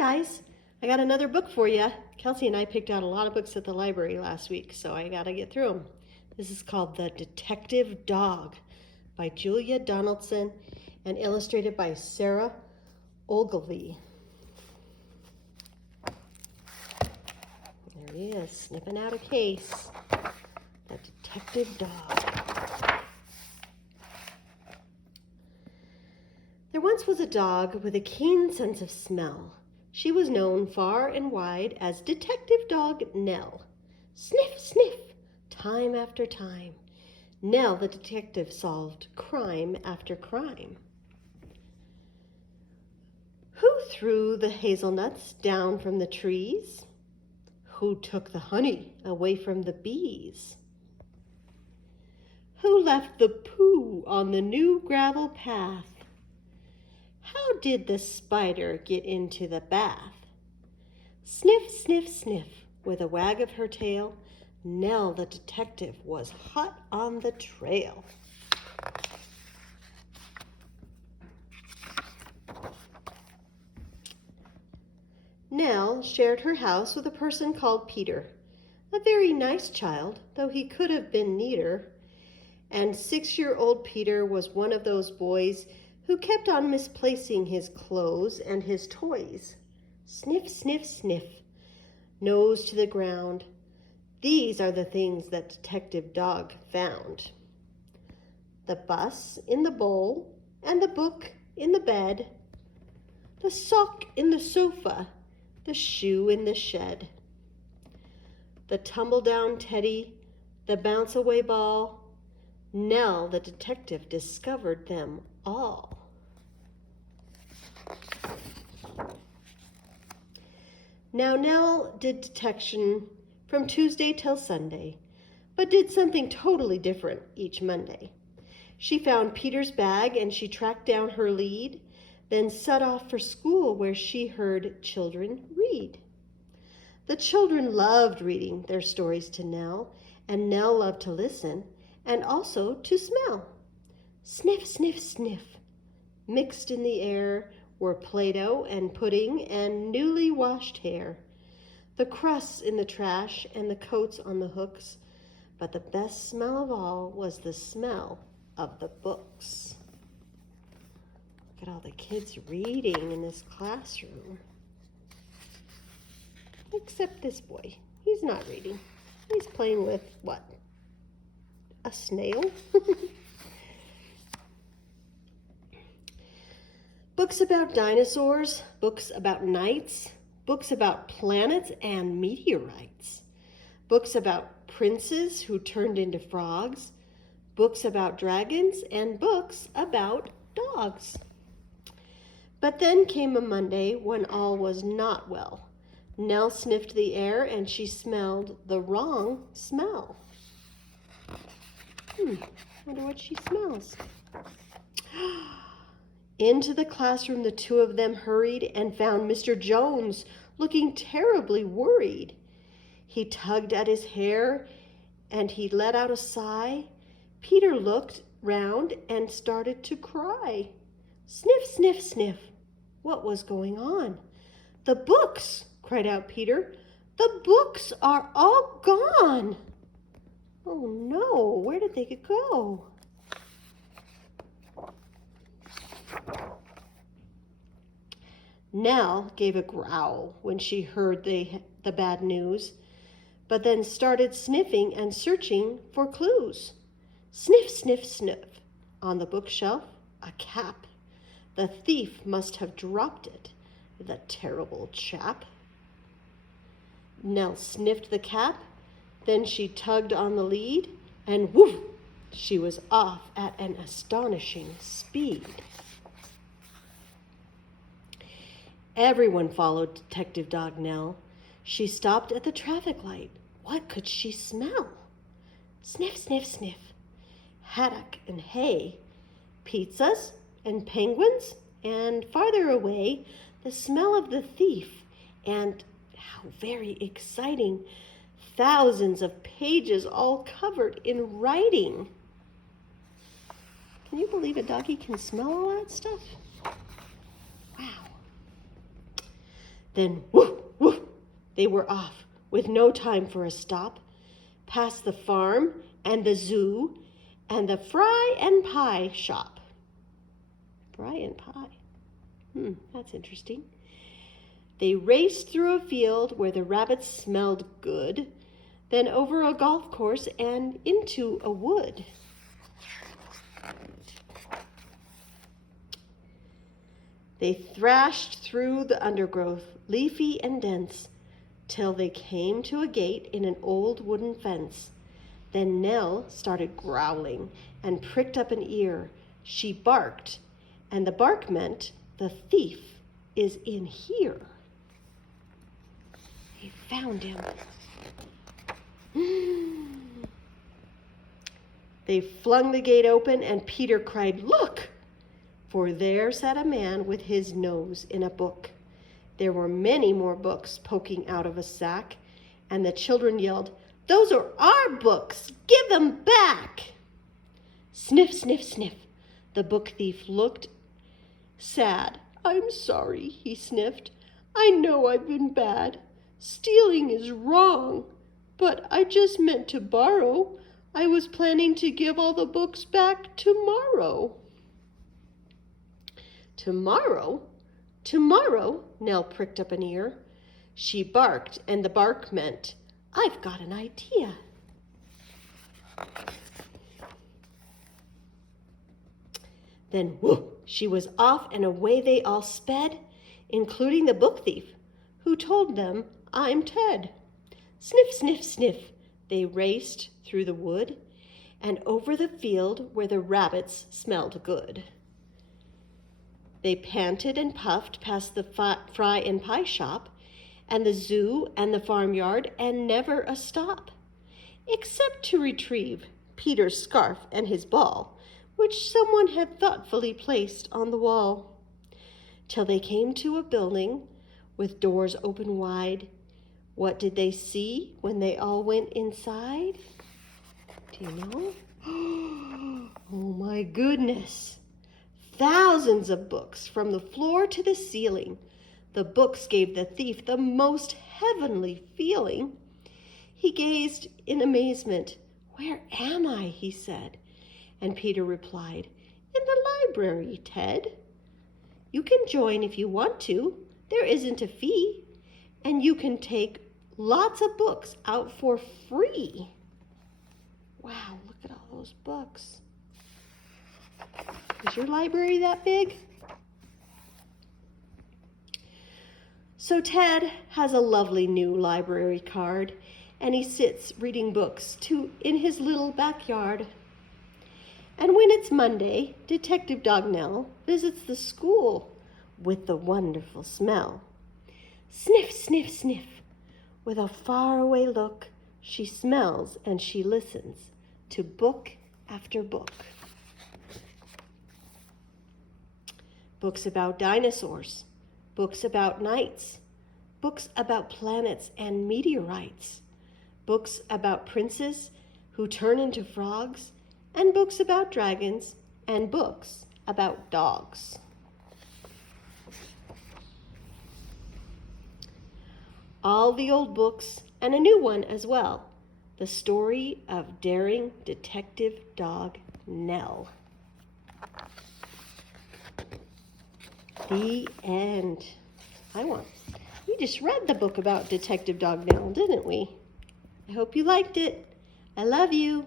guys, I got another book for you. Kelsey and I picked out a lot of books at the library last week, so I gotta get through them. This is called The Detective Dog by Julia Donaldson and illustrated by Sarah Ogilvie. There he is, sniffing out a case. The Detective Dog. There once was a dog with a keen sense of smell. She was known far and wide as Detective Dog Nell. Sniff, sniff, time after time. Nell the detective solved crime after crime. Who threw the hazelnuts down from the trees? Who took the honey away from the bees? Who left the poo on the new gravel path? How did the spider get into the bath? Sniff, sniff, sniff, with a wag of her tail, Nell the detective was hot on the trail. Nell shared her house with a person called Peter, a very nice child, though he could have been neater. And 6-year-old Peter was one of those boys who kept on misplacing his clothes and his toys. Sniff, sniff, sniff, nose to the ground. These are the things that Detective Dog found. The bus in the bowl and the book in the bed, the sock in the sofa, the shoe in the shed, the tumble-down teddy, the bounce-away ball. Nell the detective discovered them all. Now Nell did detection from Tuesday till Sunday, but did something totally different each Monday. She found Peter's bag and she tracked down her lead, then set off for school where she heard children read. The children loved reading their stories to Nell, and Nell loved to listen and also to smell. Sniff, sniff, sniff. Mixed in the air were Play-Doh and pudding and newly washed hair, the crusts in the trash and the coats on the hooks, but the best smell of all was the smell of the books. Look at all the kids reading in this classroom. Except this boy. He's not reading. He's playing with what? A snail? Books about dinosaurs, books about knights, books about planets and meteorites, books about princes who turned into frogs, books about dragons, and books about dogs. But then came a Monday when all was not well. Nell sniffed the air and she smelled the wrong smell. Wonder what she smells. Into the classroom the two of them hurried and found Mr. Jones looking terribly worried. He tugged at his hair and he let out a sigh. Peter looked round and started to cry. Sniff, sniff, sniff. What was going on? The books, cried out Peter. The books are all gone. Oh no, where did they go? Nell gave a growl when she heard the bad news, but then started sniffing and searching for clues. Sniff, sniff, sniff. On the bookshelf, a cap. The thief must have dropped it, the terrible chap. Nell sniffed the cap, then she tugged on the lead, and woof, she was off at an astonishing speed. Everyone followed Detective Dog Nell. She stopped at the traffic light. What could she smell? Sniff, sniff, sniff. Haddock and hay, pizzas and penguins, and farther away, the smell of the thief, and how very exciting, thousands of pages all covered in writing. Can you believe a doggy can smell all that stuff? Wow. Then woof, woof, they were off with no time for a stop, past the farm and the zoo and the fry and pie shop. Fry and pie. That's interesting. They raced through a field where the rabbits smelled good, then over a golf course and into a wood. They thrashed through the undergrowth, leafy and dense, till they came to a gate in an old wooden fence. Then Nell started growling and pricked up an ear. She barked, and the bark meant the thief is in here. They found him. They flung the gate open, and Peter cried, "Look!" For there sat a man with his nose in a book. There were many more books poking out of a sack, and the children yelled, "Those are our books! Give them back!" Sniff, sniff, sniff. The book thief looked sad. "I'm sorry," he sniffed. "I know I've been bad. Stealing is wrong, but I just meant to borrow. I was planning to give all the books back tomorrow." Tomorrow? Tomorrow? Nell pricked up an ear. She barked, and the bark meant, "I've got an idea." Then whoop, she was off, and away they all sped, including the book thief, who told them, "I'm Ted." Sniff, sniff, sniff, they raced through the wood and over the field where the rabbits smelled good. They panted and puffed past the fry and pie shop and the zoo and the farmyard, and never a stop, except to retrieve Peter's scarf and his ball, which someone had thoughtfully placed on the wall, till they came to a building with doors open wide. What did they see when they all went inside? Do you know? Oh my goodness! Thousands of books from the floor to the ceiling. The books gave the thief the most heavenly feeling. He gazed in amazement. "Where am I?" he said. And Peter replied, "In the library, Ted. You can join if you want to. There isn't a fee. And you can take lots of books out for free." Wow, look at all those books. Is your library that big? So Ted has a lovely new library card, and he sits reading books in his little backyard. And when it's Monday, Detective Dog Nell visits the school with the wonderful smell. Sniff, sniff, sniff. With a faraway look, she smells and she listens to book after book. Books about dinosaurs, books about knights, books about planets and meteorites, books about princes who turn into frogs, and books about dragons, and books about dogs. All the old books and a new one as well. The story of daring detective dog Nell. The end. We just read the book about Detective Dog Nell, didn't we? I hope you liked it. I love you.